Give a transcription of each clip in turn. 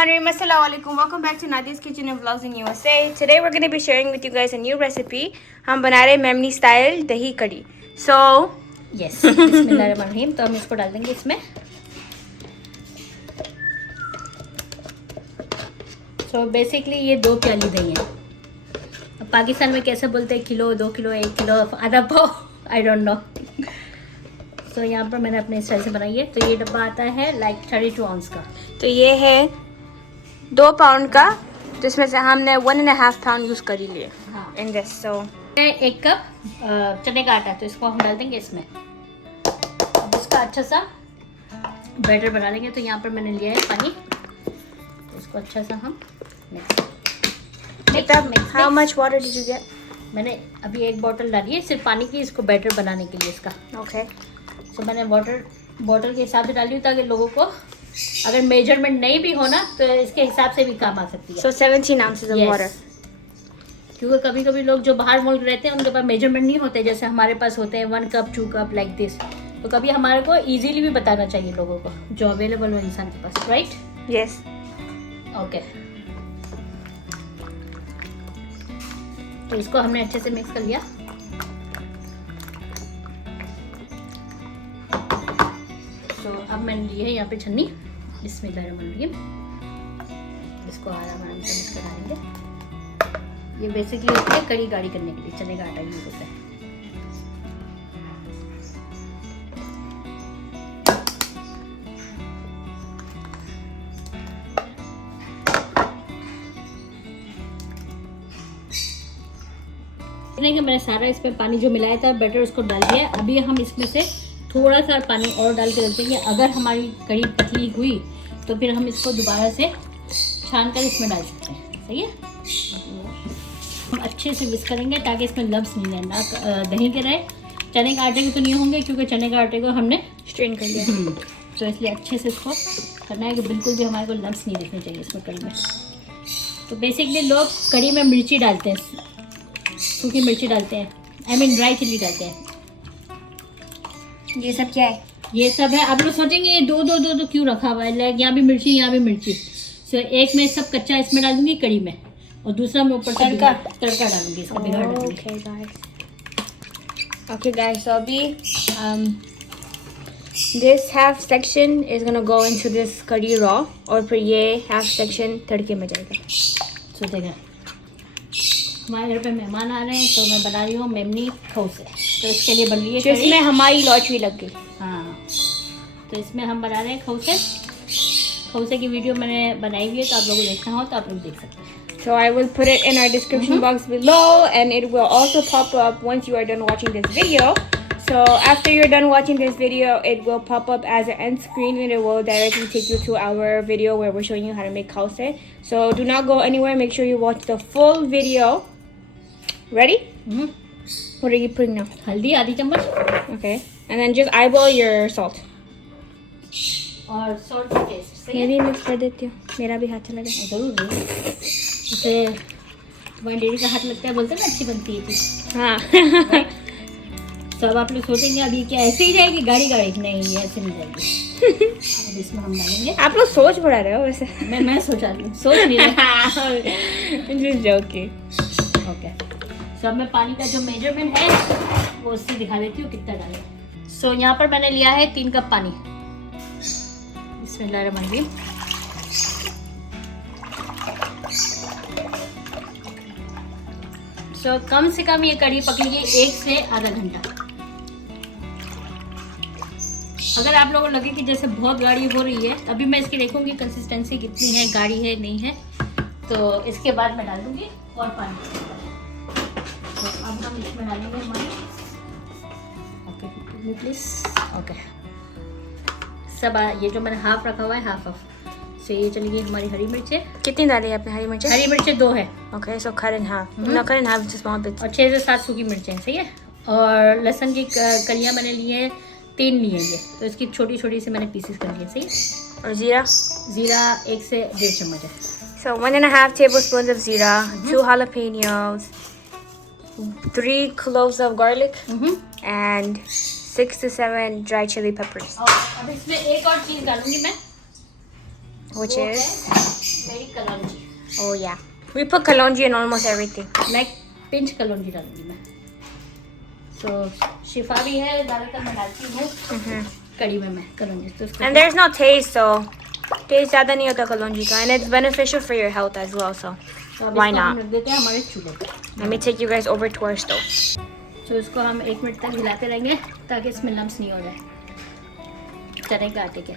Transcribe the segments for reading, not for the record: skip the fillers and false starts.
Assalamualaikum. Welcome back to Nadias Kitchen Vlogs in USA. Today we're going to be sharing with you guys a new recipe. हम बना रहे हैं Memoni style दही कड़ी. So yes, बिस्मिल्लाहिर्रहमानिर्रहीम. तो हम इसको डाल देंगे इसमें. So basically ये 2 प्याली दही है. अब पाकिस्तान में कैसे बोलते हैं किलो, 2 किलो, 1 किलो, आधा पाव, आई डोंट नो. तो यहाँ पर मैंने अपने स्टाइल से बनाई है. तो ये डब्बा आता है लाइक 32 आउंस का. तो ये है 2 पाउंड का, जिसमें से हमने 1.5 पाउंड यूज़ कर लिए. हाँ. In this. सो 1 कप चने का आटा. तो इसको हम डाल देंगे इसमें. अब इसका अच्छा सा बैटर बना लेंगे. तो यहाँ पर मैंने लिया है पानी. तो इसको अच्छा सा हम mix. How much water did you get? मैंने अभी 1 बॉटल डाली है सिर्फ पानी की, इसको बैटर बनाने के लिए इसका. Okay. तो मैंने बॉटल के हिसाब से डाली हूँ ताकि लोगों को अगर मेजरमेंट नहीं भी हो ना तो इसके हिसाब से भी काम आ सकती है. So 17 ounces of water. क्योंकि कभी कभी लोग जो बाहर मुल्क रहते हैं उनके पास मेजरमेंट नहीं होते, जैसे हमारे पास होते हैं 1 कप 2 कप लाइक दिस. तो कभी हमारे को इजीली भी बताना चाहिए लोगों को जो अवेलेबल हो इंसान के पास. राइट. Yes. ओके. तो इसको हमने अच्छे से मिक्स कर लिया. तो अब मैंने ली है यहाँ पे छन्नी. बिस्मिल्लाहिर्रहमानिर्रहीम. इसको आराम से मिक्स करा देंगे. ये बेसिकली होती है कड़ी गाढ़ी करने के लिए चने का आटा यूज होता है. कि मैंने सारा इसमें पानी जो मिलाया था बैटर उसको डाल दिया. अभी हम इसमें से थोड़ा सा पानी और डाल के रखते हैं. अगर हमारी कड़ी पतली हुई तो फिर हम इसको दोबारा से छान कर इसमें डाल सकते हैं. सही है. हम अच्छे से मिक्स करेंगे ताकि इसमें लम्स नहीं है, ना दही के रहे. चने के आटे के तो नहीं होंगे क्योंकि चने के आटे को हमने स्ट्रेन कर लिया. तो इसलिए अच्छे से इसको करना है कि बिल्कुल भी हमारे को लम्स नहीं दिखने चाहिए इसमें कड़ी में. तो बेसिकली लोग कड़ी में मिर्ची डालते हैं, सूखी मिर्ची डालते हैं, आई मीन ड्राई चिल्ली डालते हैं. ये सब क्या है? ये सब है. आप लोग सोचेंगे ये दो क्यों रखा हुआ है, लाइक यहाँ भी मिर्ची यहाँ भी मिर्ची. सो एक में सब कच्चा इसमें डाल दूंगी कड़ी में, और दूसरा मैं ऊपर तड़का डालूंगी इसका बिगाड़ डालूंगी. Okay guys, so अभी this half section is gonna go into this curry raw, और फिर ये half section तड़के में जाएगा. सो देखा हमारे घर पे मेहमान आ रहे हैं तो मैं बना रही हूँ मेमनी खौसे. तो इसके लिए बन रही है जिसमें हमारी लॉटरी लग गई. हाँ. तो इसमें हम बना रहे हैं खौसे की वीडियो मैंने बनाई हुई है, तो आप लोगों को देखना हो तो आप लोग देख सकते हैं. So I will put it in our description box below, and it will also pop up once you are done watching this video. So after you're done watching this video, it will pop up as an end screen, and it will directly take you to our video where we're showing you how to make khause. So do not go anywhere. Make sure you watch the full video. Ready? What are you putting now? हल्दी आधी चम्मच. Okay. And then just eyeball your salt. और salt का test. मैं भी mix कर देती हूँ, मेरा भी हाथ चला गया. जरूर जैसे तुम्हारी डेडी का हाथ लगता है बोलते हैं ना अच्छी बनती है चीज़. हाँ. तो अब आप लोग सोचेंगे अभी क्या ऐसे ही जाएगी गाड़ी नहीं, ये ऐसे नहीं जाएगी. अब इसमें हम डालेंगे. आप लोग सोच बढ़ा रहे हो वैसे. मैं सोच रही हूँ, सोच नहीं रही. Just joking. ओके. तो अब मैं पानी का जो मेजरमेंट है वो उससे दिखा देती हूँ कितना डालें. सो यहाँ पर मैंने लिया है 3 कप पानी. बिस्मिल्लाहिर्रहमानिर्रहीम. सो कम से कम ये कड़ी पकेगी 1 से आधा घंटा. अगर आप लोगों को लगे कि जैसे बहुत गाढ़ी हो रही है, अभी मैं इसकी देखूंगी कंसिस्टेंसी कितनी है, गाढ़ी है नहीं है, तो इसके बाद मैं डाल दूंगी और पानी. तो अब हम इसमें डालेंगे हमारी. Okay please. ओके. सब ये जो मैंने हाफ रखा हुआ है हाफ से ये चली गई हमारी हरी मिर्चें. कितनी डाली आपने हरी मिर्चें? हरी मिर्चें 2 है. Okay, so cut in half. No, cut in half, just small bits. और 6 से 7 सूखी मिर्चें. सही है. और लहसुन की कलियाँ मैंने ली है 3 लिए ये, तो इसकी छोटी छोटी से मैंने पीसेस कर लिए. सही है. और जीरा 1 से 1.5 चम्मच है. So 1.5 tablespoons of zira, 2 jalapenos, 3 cloves of garlic, and 6 to 7 dry chili peppers. अब इसमें एक और चीज़ डालूंगी मैं, which is मेरी कलौंजी। Oh yeah, we put kalonji in almost everything. मैं पिंच कलौंजी डालूंगी मैं। तो शिफा भी है, ज़्यादातर मैं डालती हूँ कड़ी में मैं कलौंजी। तो उसको And there's no taste, so taste ज़्यादा नहीं होता kalonji का, and it's beneficial for your health as well. So अब why इसको हम not? रख देते हैं हमारे चूल्हे पे। Let me take you guys over to our stove. तो इसको हम 1 मिनट तक हिलाते रहेंगे ताकि इसमें लम्स नहीं हो जाए चने के आटे के।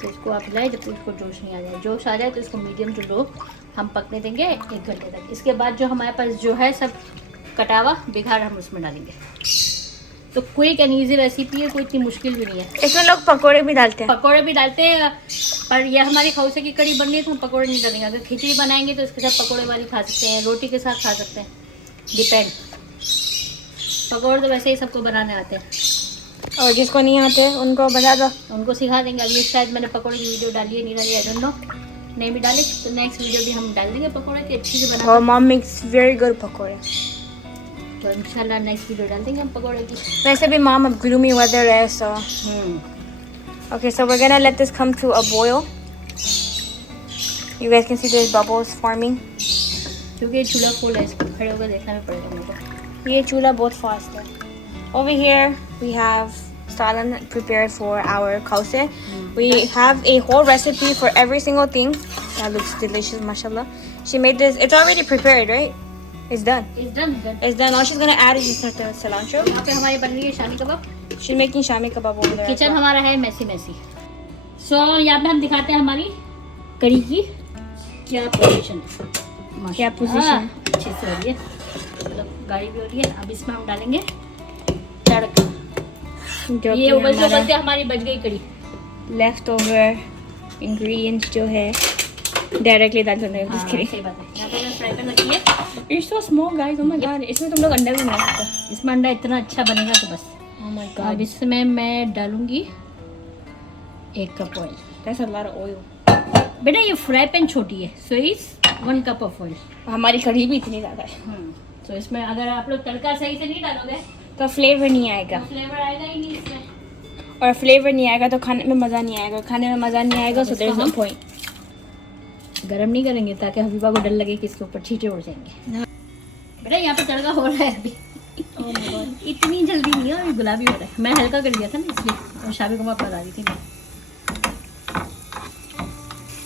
तो इसको आप हिलाए जब तक इसको जोश नहीं आ जाए। जोश आ जाए तो इसको मीडियम टू लो हम पकने देंगे 1 घंटे तक। इसके बाद जो हमारे पास जो है सब कटावा बिघाड़ हम उसमें डालेंगे। तो क्विक एंड ईजी रेसिपी है, कोई इतनी मुश्किल भी नहीं है। इसमें लोग पकोड़े भी डालते हैं। पकोड़े भी डालते हैं, पर ये हमारी खौसे की कड़ी बन रही है तो हम पकोड़े नहीं डालेंगे। अगर खिचड़ी बनाएंगे तो इसके साथ पकोड़े वाली खा सकते हैं, रोटी के साथ खा सकते हैं, डिपेंड। पकोड़े तो वैसे ही सबको बनाने आते हैं, और जिसको नहीं आते उनको बता दो, उनको सिखा देंगे। अभी शायद मैंने पकोड़े की वीडियो डाली है, नहीं डाली, आई डोंट नो। नहीं भी डाले तो नेक्स्ट वीडियो भी हम डाल देंगे पकोड़े की, अच्छी से बना। और मॉम मेक्स वेरी गुड पकोड़े, तो इंशाल्लाह नेक्स्ट वीडियो डाल देंगे हम पकोड़े की। वैसे भी मॉम अब gloomy weather है, so okay, so we're gonna let this come to a boil. You guys can see there's bubbles forming. क्योंकि ये चूल्हा फुल है, इसको खड़े होकर देखना भी पड़ेगा मुझे। ये चूल्हा बहुत fast है। Over here we have salan prepared for our kause. We have a whole recipe for every single thing. That looks delicious, mashallah. She made this. It's already prepared, right? It's done. It's done, done. It's done. All she's gonna add is just the cilantro. यहाँ पे हमारी बन रही है shami kebab. She's making shami kebab over there. Kitchen हमारा है मैसी मैसी। सो यहाँ पे हम दिखाते हैं हमारी कड़ी की क्या पोजीशन है। क्या position? अच्छे से हो रही है, मतलब गाड़ी भी हो रही है। अब इसमें हम डालेंगे तड़का। जो ये उबलते उबलते हमारी बच गई कड़ी। लेफ्ट ओवर इंग्रेडिएंट्स जो है डायरेक्टली डाल देंगे इसके लिए। सही बात है। यहाँ पे फ्राई पैन रखी है, It's so small, guys. Oh my god. इसमें तुम लोग अंडा भी बना सकते हो। इसमें अंडा इतना अच्छा बनेगा तो बस। Oh my अब god. इसमें मैं डालूंगी 1 cup oil. That's a lot of oil. बेटा ये फ्राई पैन छोटी है, सो इस 1 कप ऑफ ऑयल। हमारी कढ़ी भी इतनी ज़्यादा है, तो इसमें अगर आप लोग तड़का सही से नहीं डालोगे तो फ्लेवर नहीं आएगा, तो फ्लेवर आएगा ही नहीं इसमें। और फ्लेवर नहीं आएगा तो खाने में मज़ा नहीं आएगा, खाने में मज़ा नहीं आएगा so there's no point. गरम नहीं करेंगे ताकि हबीबा को डर लगे कि इसके ऊपर छींटे उड़ जाएंगे। बेटा यहाँ पे तड़का हो रहा है अभी। इतनी जल्दी नहीं है, अभी गुलाबी हो रहा है। मैं हल्का कर दिया था ना इसलिए, और शामी को वापस आ रही थी मैं।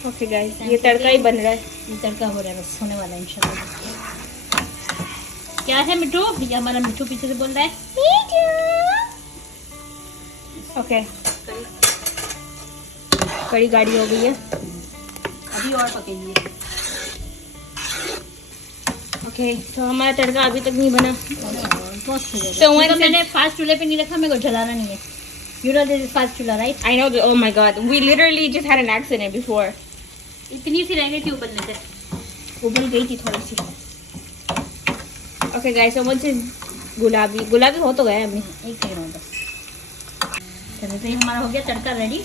Okay guys, ये तड़का ही बन रहा है। ये तड़का हो रहा है, बस होने वाला है इंशाल्लाह। क्या है मिठू? ये हमारा मिठू पीछे से बोल रहा है Okay. कड़ी गाड़ी हो गई है, अभी और पकेगी। Okay, तो हमारा तड़का अभी तक नहीं बना। तो मैंने फास्ट चूल्हे पे नहीं रखा, मेरे को जलाना नहीं है। You know this is fast चूल्हा, right? I know. Oh my god, we literally just had an accident before. इतनी सी रह गई थी उबलने से, उबल गई थी थोड़ी सी। Okay guys, so once it's गुलाबी हो तो गया अभी। एक सेकंड और बस। चलो तो ये हमारा हो गया तड़का ready.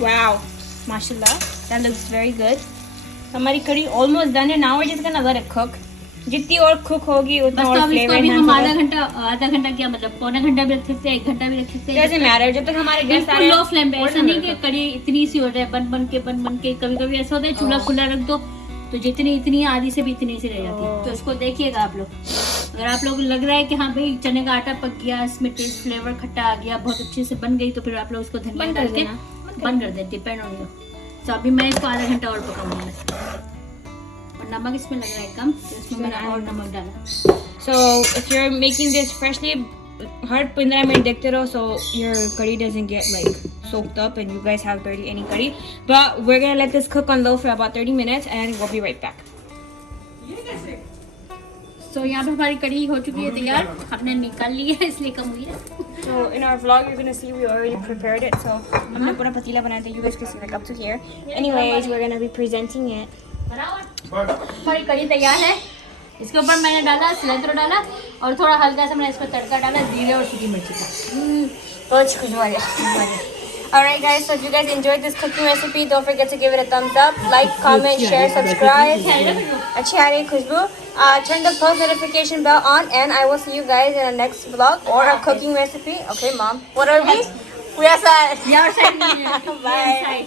Wow, mashallah, that looks very good. हमारी कड़ी almost done है। Now we're just gonna let it cook. जितनी और कुक होगी उतना बस और तो अब इसको फ्लेवर अभी हम एनहांस आधा घंटा क्या मतलब पौना घंटा भी रख सकते हैं, 1 घंटा भी रख सकते हैं। doesn't matter जब तक हमारे गेस्ट आ बिल्कुल रहे लो हैं। फ्लेम पे, ऐसा नहीं कि कड़ी इतनी सी हो जाए बन बन के कभी कभी ऐसा होता है चूल्हा खुला रख दो तो जितनी इतनी आधी से भी इतनी सी रह जाती है। तो इसको देखिएगा आप लोग, अगर आप लोग लग रहा है कि हाँ भाई चने का आटा पक गया, इसमें टेस्ट फ्लेवर खट्टा आ गया, बहुत अच्छे से बन गई, तो फिर आप लोग इसको धनिया डाल के बंद कर दें, डिपेंड ऑन यू। तो अभी मैं इसको आधा घंटा और पकाऊंगी। और नमक इसमें लग रहा है कम, तो इसमें मैंने और नमक डाला। So if you're making this freshly, her 15 minute देखते रहो so your curry doesn't get like soaked up and you guys have barely any curry. But we're gonna let this cook on low for about 30 minutes and we'll be right back. तो यहाँ पे हमारी कड़ी हो चुकी है तैयार, हमने निकाल ली है इसलिए कम हुई है। So in our vlog you're gonna see we already prepared it. So हमने पूरा पतीला बनाया था, you guys can see like up to here. Anyways, we're gonna be presenting it. हमारी कड़ी तैयार है। इसके ऊपर मैंने डाला सिलेंडर डाला और थोड़ा हल्का सा मैंने इसको तड़का डाला जीरे और सूखी मिर्ची का। बहुत खुशबू आ रही है। Alright guys, so if you guys enjoyed this cooking recipe, don't forget to give it a thumbs up, like, comment, share, subscribe. Achhi aa rahi hai khushboo. Turn the post notification bell on, and I will see you guys in the next vlog or a cooking recipe. Okay, mom. What are we? We are set. Your side. Bye.